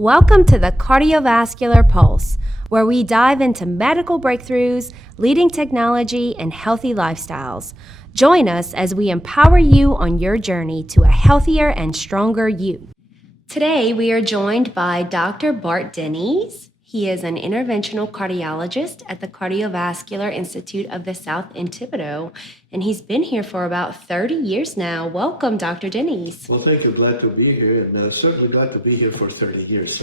Welcome to the Cardiovascular Pulse, where we dive into medical breakthroughs, leading technology, and healthy lifestyles. Join us as we empower you on your journey to a healthier and stronger you. Today, we are joined by Dr. Bart Denys. He is an interventional cardiologist at the Cardiovascular Institute of the South in Thibodaux, and he's been here for about 30 years now. Welcome, Dr. Denys. Well, thank you. Glad to be here, and certainly glad to be here for 30 years.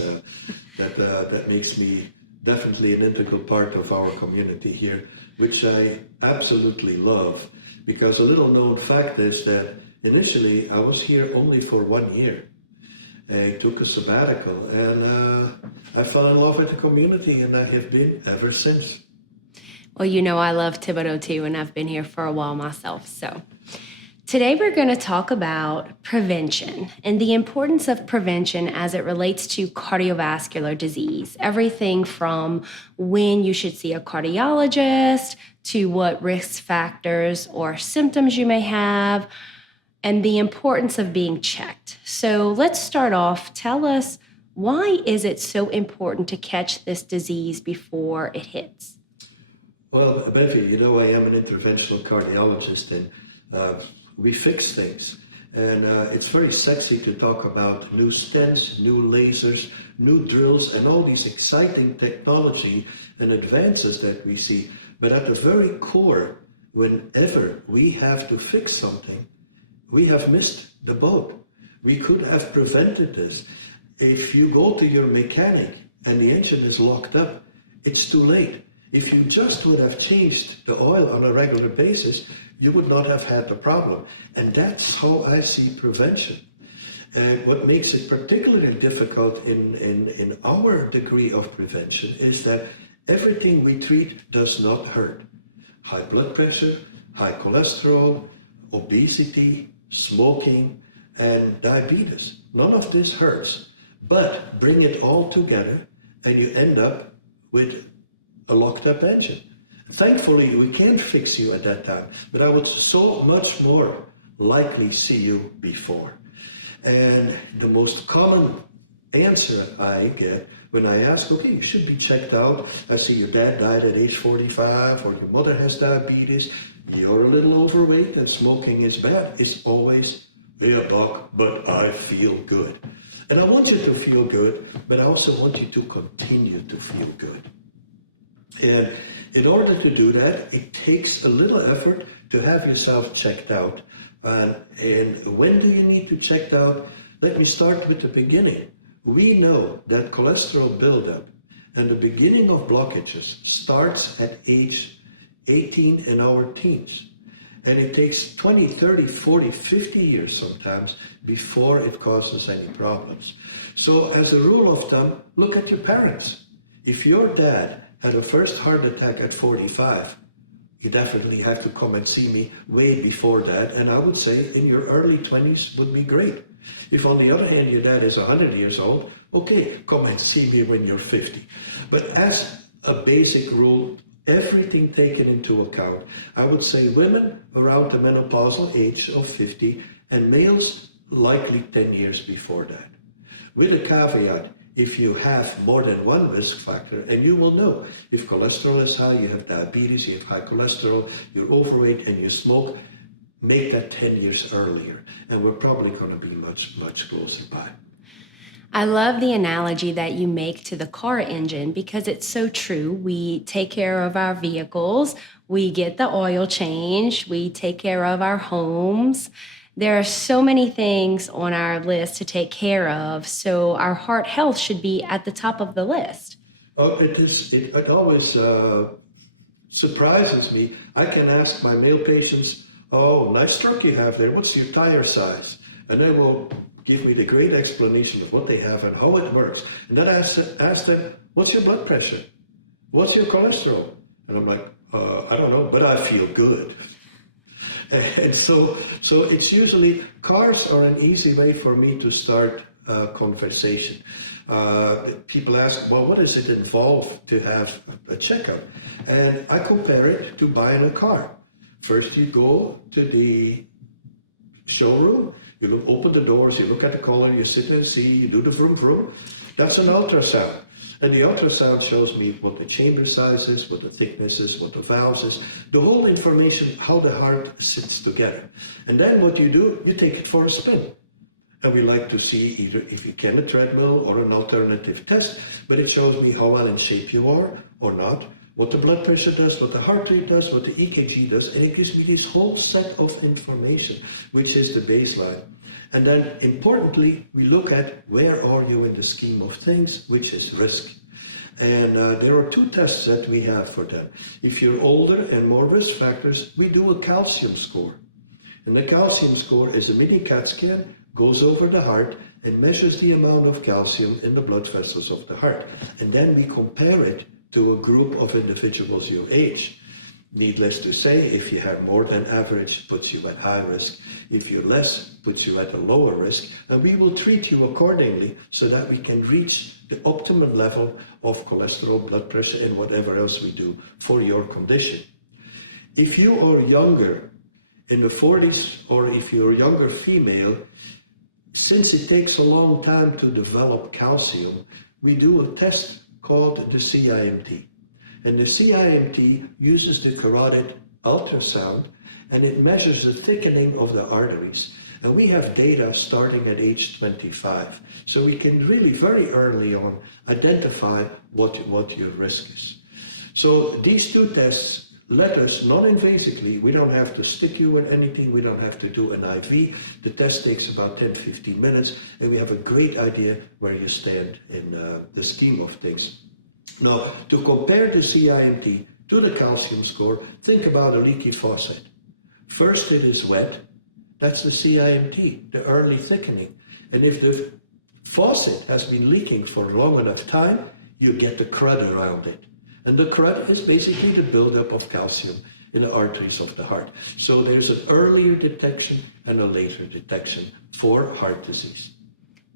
That makes me definitely an integral part of our community here, which I absolutely love, because a little known fact is that initially I was here only for 1 year. I took a sabbatical, and I fell in love with the community, and I have been ever since. Well, you know I love Thibodaux too, and I've been here for a while myself. So today we're going to talk about prevention and the importance of prevention as it relates to cardiovascular disease. Everything from when you should see a cardiologist to what risk factors or symptoms you may have, and the importance of being checked. So let's start off. Tell us, why is it so important to catch this disease before it hits? Well, Betty, you know I am an interventional cardiologist, and we fix things. And it's very sexy to talk about new stents, new lasers, new drills, and all these exciting technology and advances that we see. But at the very core, whenever we have to fix something, we have missed the boat. We could have prevented this. If you go to your mechanic and the engine is locked up, it's too late. If you just would have changed the oil on a regular basis, you would not have had the problem. And that's how I see prevention. And what makes it particularly difficult in our degree of prevention is that everything we treat does not hurt. High blood pressure, high cholesterol, obesity, smoking, and diabetes. None of this hurts, but bring it all together and you end up with a locked up engine. Thankfully, we can't fix you at that time, but I would so much more likely see you before. And the most common answer I get when I ask, okay, you should be checked out. I see your dad died at age 45, or your mother has diabetes, you're a little overweight and smoking is bad. It's always, yeah, doc, but I feel good. And I want you to feel good, but I also want you to continue to feel good. And in order to do that, it takes a little effort to have yourself checked out. And when do you need to check out? Let me start with the beginning. We know that cholesterol buildup and the beginning of blockages starts at age 18 in our teens. And it takes 20, 30, 40, 50 years sometimes before it causes any problems. So as a rule of thumb, look at your parents. If your dad had a first heart attack at 45, you definitely have to come and see me way before that. And I would say in your early 20s would be great. If on the other hand, your dad is 100 years old, okay, come and see me when you're 50. But as a basic rule, everything taken into account, I would say women around the menopausal age of 50 and males likely 10 years before that. With a caveat, if you have more than one risk factor, and you will know if cholesterol is high, you have diabetes, you have high cholesterol, you're overweight and you smoke, make that 10 years earlier. And we're probably going to be much, much closer by. I love the analogy that you make to the car engine because it's so true. We take care of our vehicles, we get the oil changed, we take care of our homes. There are so many things on our list to take care of, so our heart health should be at the top of the list. Oh, it always surprises me. I can ask my male patients, oh, nice truck you have there, what's your tire size? And they will give me the great explanation of what they have and how it works. And then I ask them, what's your blood pressure? What's your cholesterol? And I'm like, I don't know, but I feel good. And so it's usually, cars are an easy way for me to start a conversation. People ask, well, what does it involve to have a checkup? And I compare it to buying a car. First you go to the showroom, you open the doors, you look at the color, you sit and see, you do the vroom vroom. That's an ultrasound. And the ultrasound shows me what the chamber size is, what the thickness is, what the valves is, the whole information, how the heart sits together. And then what you do, you take it for a spin. And we like to see either if you can a treadmill or an alternative test, but it shows me how well in shape you are or not, what the blood pressure does, what the heart rate does, what the EKG does, and it gives me this whole set of information, which is the baseline. And then importantly, we look at where are you in the scheme of things, which is risk. And there are two tests that we have for that. If you're older and more risk factors, we do a calcium score. And the calcium score is a mini CAT scan, goes over the heart and measures the amount of calcium in the blood vessels of the heart. And then we compare it to a group of individuals your age. Needless to say, if you have more than average, puts you at high risk. If you're less, puts you at a lower risk. And we will treat you accordingly so that we can reach the optimum level of cholesterol, blood pressure, and whatever else we do for your condition. If you are younger, in the 40s, or if you're a younger female, since it takes a long time to develop calcium, we do a test called the CIMT. And the CIMT uses the carotid ultrasound, and it measures the thickening of the arteries. And we have data starting at age 25. So we can really very early on identify what your risk is. So these two tests let us, non-invasively, we don't have to stick you in anything, we don't have to do an IV. The test takes about 10-15 minutes, and we have a great idea where you stand in the scheme of things. Now, to compare the CIMT to the calcium score, think about a leaky faucet. First it is wet, that's the CIMT, the early thickening. And if the faucet has been leaking for long enough time, you get the crud around it. And the crud is basically the buildup of calcium in the arteries of the heart. So there's an earlier detection and a later detection for heart disease.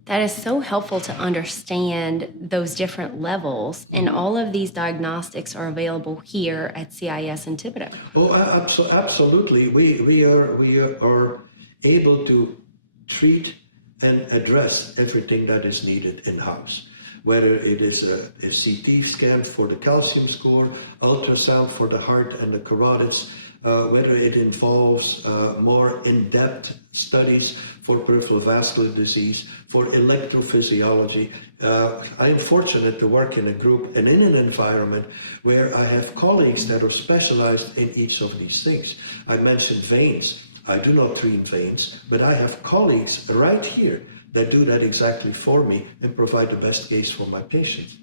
That is so helpful to understand those different levels, and all of these diagnostics are available here at CIS in Thibodaux. Oh, absolutely. We are able to treat and address everything that is needed in-house. Whether it is a CT scan for the calcium score, ultrasound for the heart and the carotids, whether it involves more in-depth studies for peripheral vascular disease, for electrophysiology. I am fortunate to work in a group and in an environment where I have colleagues that are specialized in each of these things. I mentioned veins. I do not treat veins, but I have colleagues right here that do that exactly for me and provide the best case for my patients.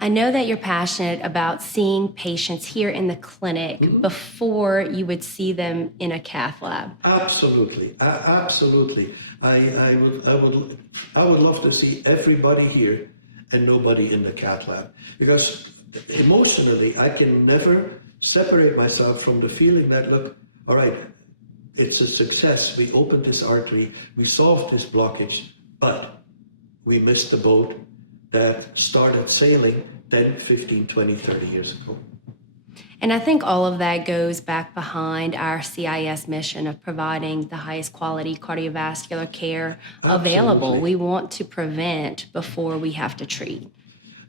I know that you're passionate about seeing patients here in the clinic before you would see them in a cath lab. Absolutely, absolutely. I would love to see everybody here and nobody in the cath lab, because emotionally I can never separate myself from the feeling that, look, all right, it's a success. We opened this artery, we solved this blockage, but we missed the boat that started sailing 10, 15, 20, 30 years ago. And I think all of that goes back behind our CIS mission of providing the highest quality cardiovascular care available. We want to prevent before we have to treat.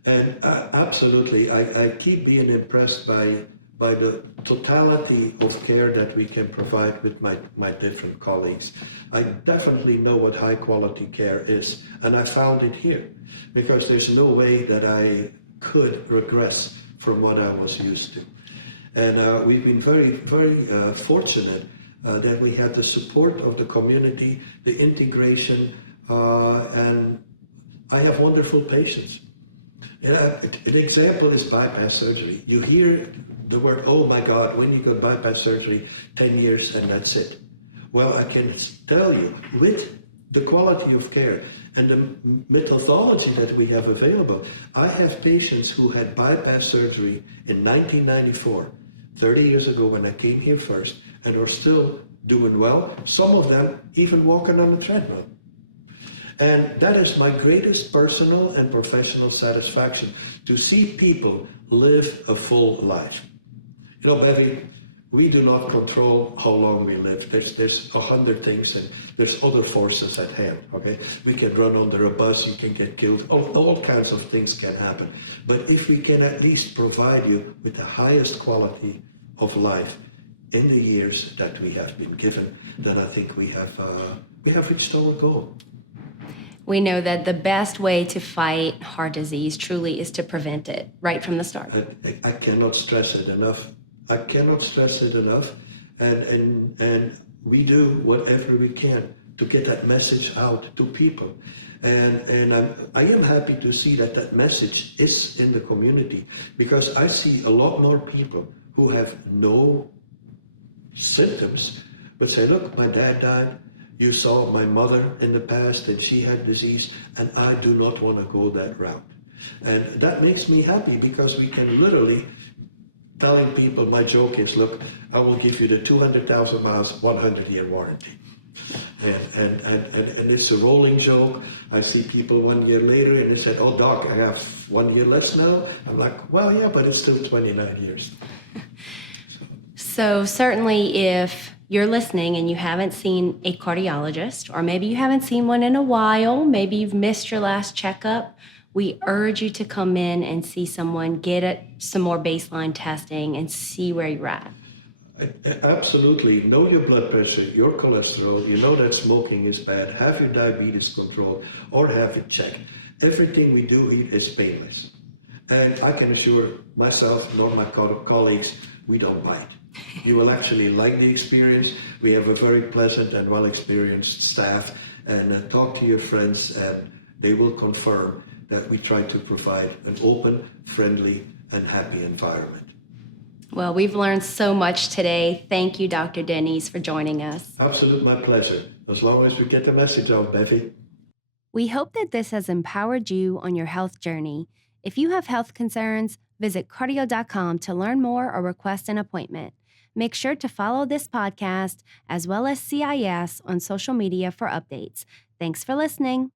And absolutely, I keep being impressed by the totality of care that we can provide with my different colleagues. I definitely know what high quality care is, and I found it here, because there's no way that I could regress from what I was used to. And we've been very, very fortunate that we had the support of the community, the integration, and I have wonderful patients. An example is bypass surgery. You hear the word, oh my God, when you go bypass surgery, 10 years and that's it. Well, I can tell you, with the quality of care and the methodology that we have available, I have patients who had bypass surgery in 1994, 30 years ago when I came here first, and are still doing well, some of them even walking on a treadmill. And that is my greatest personal and professional satisfaction, to see people live a full life. You know, Bevy, we do not control how long we live. There's 100 things, and there's other forces at hand. Okay, we can run under a bus, you can get killed, all kinds of things can happen. But if we can at least provide you with the highest quality of life in the years that we have been given, then I think we have reached our goal. We know that the best way to fight heart disease truly is to prevent it right from the start. I cannot stress it enough. I cannot stress it enough. And we do whatever we can to get that message out to people. And I am happy to see that message is in the community, because I see a lot more people who have no symptoms but say, look, my dad died. You saw my mother in the past and she had disease, and I do not want to go that route. And that makes me happy, because we can literally telling people, my joke is, look, I will give you the 200,000 miles, 100-year warranty. And it's a rolling joke. I see people 1 year later and they said, oh, doc, I have 1 year less now. I'm like, well, yeah, but it's still 29 years. So certainly if you're listening and you haven't seen a cardiologist, or maybe you haven't seen one in a while, maybe you've missed your last checkup, we urge you to come in and see someone, get some more baseline testing, and see where you're at. Absolutely. Know your blood pressure, your cholesterol. You know that smoking is bad. Have your diabetes controlled or have it checked. Everything we do here is painless. And I can assure myself nor my colleagues, we don't bite. You will actually like the experience. We have a very pleasant and well-experienced staff. And talk to your friends, and they will confirm that we try to provide an open, friendly, and happy environment. Well, we've learned so much today. Thank you, Dr. Denys, for joining us. Absolute, my pleasure. As long as we get the message out, Bevy. We hope that this has empowered you on your health journey. If you have health concerns, visit cardio.com to learn more or request an appointment. Make sure to follow this podcast as well as CIS on social media for updates. Thanks for listening.